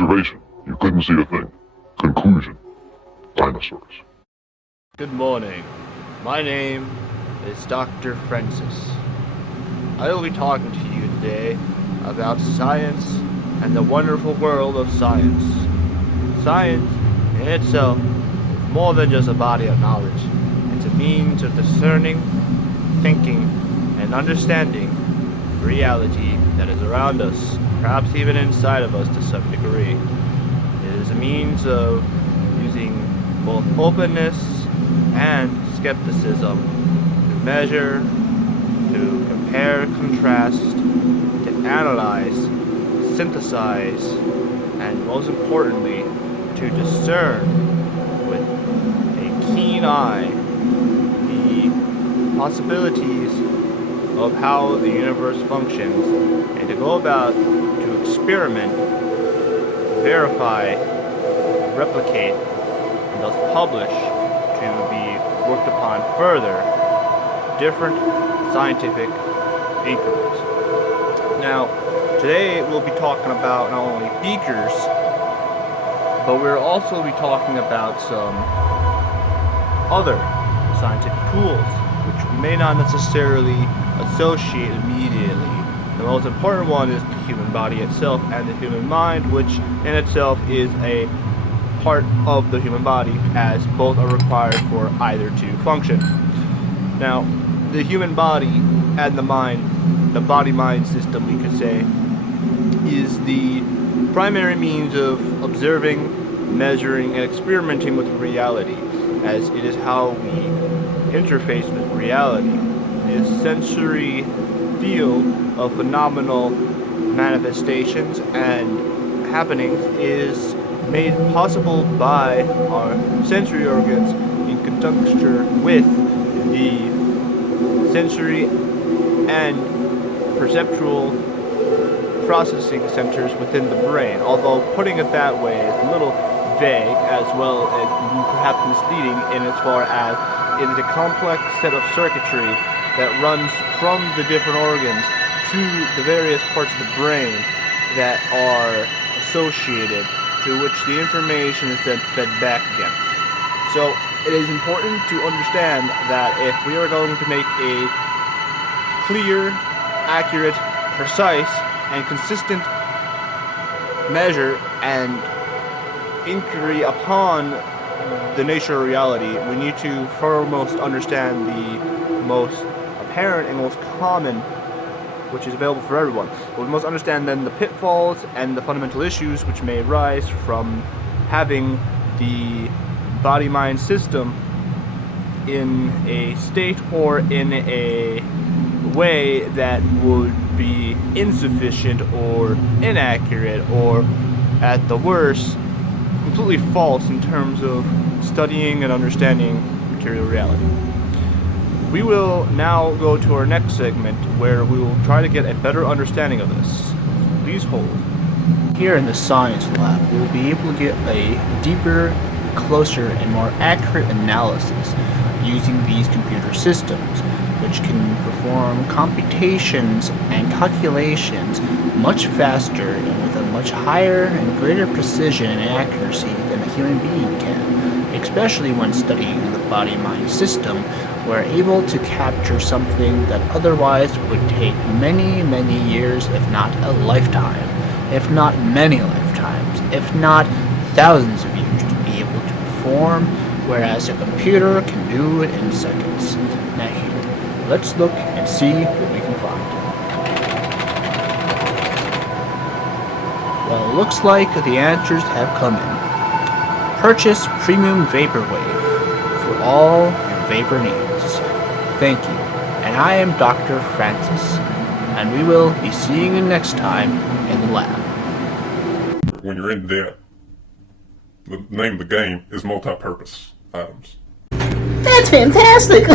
Observation. You couldn't see a thing. Conclusion. Dinosaurs. Good morning. My name is Dr. Francis. I will be talking to you today about science and the wonderful world of science. Science, in itself, is more than just a body of knowledge. It's a means of discerning, thinking, and understanding reality that is around us, perhaps even inside of us to some degree. It is a means of using both openness and skepticism to measure, to compare, contrast, to analyze, synthesize, and most importantly, to discern with a keen eye the possibilities of how the universe functions, and to go about to experiment, verify, replicate, and thus publish to be worked upon further different scientific inquiries. Now, today we'll be talking about not only beakers, but we'll also be talking about some other scientific tools which we may not necessarily associate immediately. The most important one is the human body itself and the human mind, which in itself is a part of the human body, as both are required for either to function. Now, the human body and the mind, the body-mind system we could say, is the primary means of observing, measuring, and experimenting with reality, as it is how we interface with reality. This sensory field of phenomenal manifestations and happenings is made possible by our sensory organs in conjunction with the sensory and perceptual processing centers within the brain, although putting it that way is a little vague, as well as perhaps misleading in as far as it is a complex set of circuitry that runs from the different organs to the various parts of the brain that are associated, to which the information is then fed back again. So it is important to understand that if we are going to make a clear, accurate, precise, and consistent measure and inquiry upon the nature of reality, we need to foremost understand the most apparent and most common, which is available for everyone. But we must understand then the pitfalls and the fundamental issues which may arise from having the body-mind system in a state or in a way that would be insufficient or inaccurate, or at the worst completely false in terms of studying and understanding material reality. We will now go to our next segment where we will try to get a better understanding of this. Please hold. Here in the science lab, we will be able to get a deeper, closer, and more accurate analysis using these computer systems, which can perform computations and calculations much faster and with a much higher and greater precision and accuracy than a human being can. Especially when studying the body-mind system, we're able to capture something that otherwise would take many, many years, if not a lifetime, if not many lifetimes, if not thousands of years to be able to perform, whereas a computer can do it in seconds. Now here, let's look and see what we can find. Well, it looks like the answers have come in. Purchase premium vaporwave for all your vapor needs. Thank you, and I am Dr. Francis, and we will be seeing you next time in the lab. When you're in debt, the name of the game is multi-purpose items. That's fantastic!